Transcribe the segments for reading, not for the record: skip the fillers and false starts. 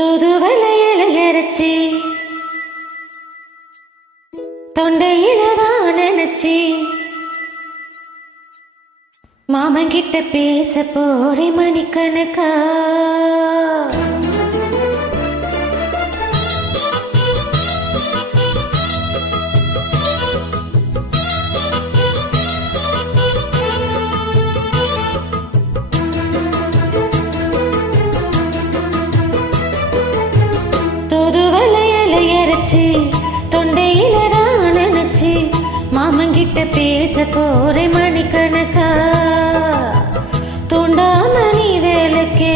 தூதுவளையல எரச்சி தொண்டையில தான் நினைச்சி மாமன் கிட்ட பேச போறே மணிக்கணக்கா. தூதுவளையல எரச்சி தொண்டையில தான் நினைச்சி மாமன் கிட்ட பேச போறே மணிக்கணக்கா. தூண்டாமணி வேலைக்கே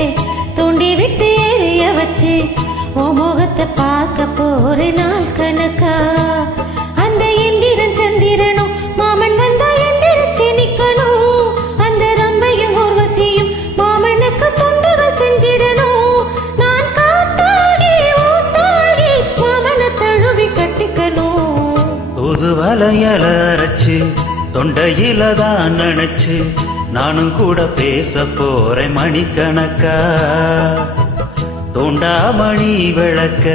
தூண்டி விட்டு எரிய வச்சு உன் முகத்தை பார்க்க போறே நாள் கணக்கா. அந்த இந்திரன் சந்திரனும் மாமன் வந்தா எந்திரிச்சு நிக்கணும். அந்த ரம்பையும் ஊர்வசியும் மாமனுக்கு தொண்டுகள் செஞ்சிடணும். நான் காத்தாகி ஊத்தாகி மாமனை தழுவி கட்டிக்கணும். தூதுவளையல அரைச்சு தொண்டையில தான் நினைச்சு நானும் கூட பேச போறேன் மணிக்கணக்கா. தூண்டாமணி விளக்க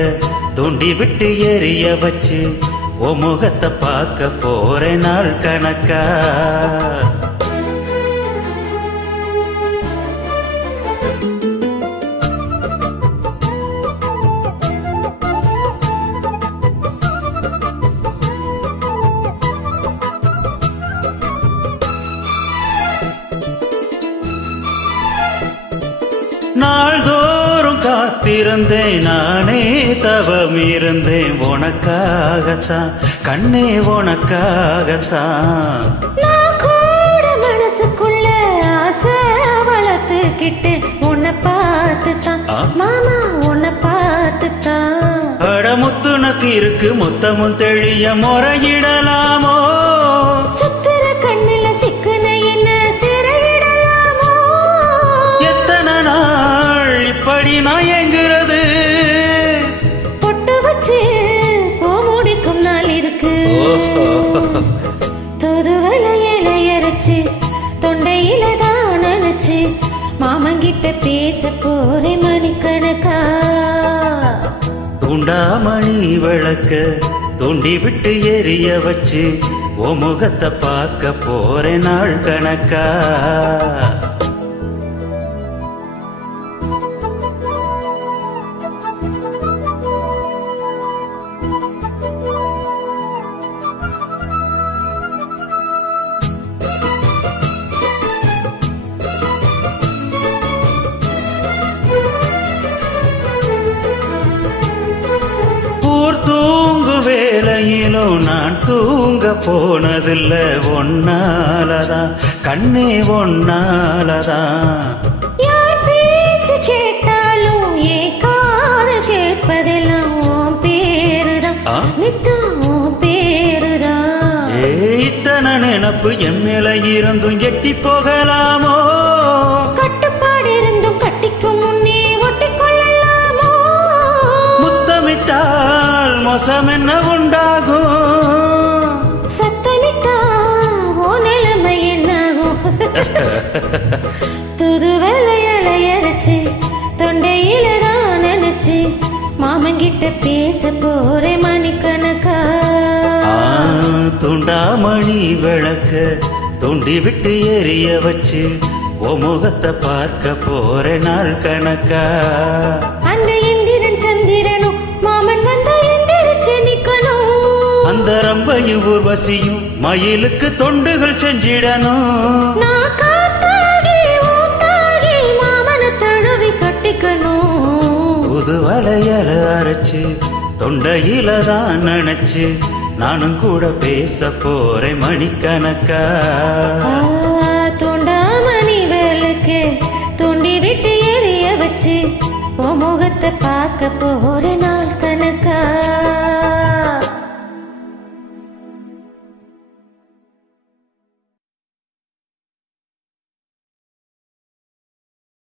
தூண்டி விட்டு எரிய வச்சு ஓ முகத்தை பார்க்க போறேன் நாள் கணக்கா. நாள்தோறும் காத்திருந்தேன் நானே தவம் இருந்தேன் உனக்காகத்தான் கண்ணே உனக்காகத்தான். நான் கூட மனசுக்குள்ள ஆசை வளர்த்துக்கிட்டு உன்னை பார்த்துத்தான் மாமா உன்னை பார்த்துத்தான். அடமுத்துனக்கு இருக்கு முத்தமும் தெளிய முறையிடலாமோ. சுத்துற கண்ணுல சிக்குன என்ன சிறையிடலாமோ. எத்தனை நாள் இப்படி நான் எங்கிறது. பொட்டு வச்சு பூ முடிக்கும் நாள் இருக்கு. தூதுவளையல எரச்சி தொண்டையில தான் நினைச்சு மாமங்கிட்ட பேச போறே மணிக்கணக்கா. தூண்டாமணி விளக்க தூண்டி விட்டு எரிய வச்சு ஓ முகத்தை பார்க்க போறேன் நாள் கணக்கா. தூங்கு வேளையிலும் நான் தூங்க போனதில்ல ஒன்னாலதான் கண்ணே ஒன்னாலதான். யார் பேச்சு கேட்டாலும் ஏன் காது கேட்பதெல்லாம் உன் பேருதான் நித்தம் உன் பேருதான். இத்தனை நினப்பு என் மேல இருந்தும் எட்டி போகலாமோ. கட்டுப்பாடு இருந்தும் கட்டிக்கும் முன்னே ஒட்டிக்கொள்ளலாமோ. முத்தமிட்டால் மோசம் என்ன உண்டாகும். சத்தமிட்டா ஓ நிலைமை என்னாகும். தூதுவளையல எரச்சி தொண்டையில தான் நினைச்சு மாமங்கிட்ட பேச போறே மணிக்கணக்கா. துண்டாமணி விளக்க தூண்டி விட்டு எரிய வச்சு ஓ முகத்தை பார்க்க போறேன் நாள் கணக்கா. அந்த இந்திரன் சந்திரனும் மாமன் வந்தா எந்திரிச்சு நிக்கணும். அந்த ரம்பையும் ஊர்வசியும் மயிலுக்கு தொண்டுகள் செஞ்சிடணும். நான் காத்தாகி ஊத்தாகி மாமனை தழுவி கட்டிக்கணும். தூதுவளையல அரைச்சு தொண்டையில தான் நினைச்சு நானும் கூட பேச போறேன் மணிக்கணக்கா. தூண்டாமணி வேலைக்கு தூண்டி விட்டு எரிய வச்சு உன் முகத்தை பார்க்க போறேன்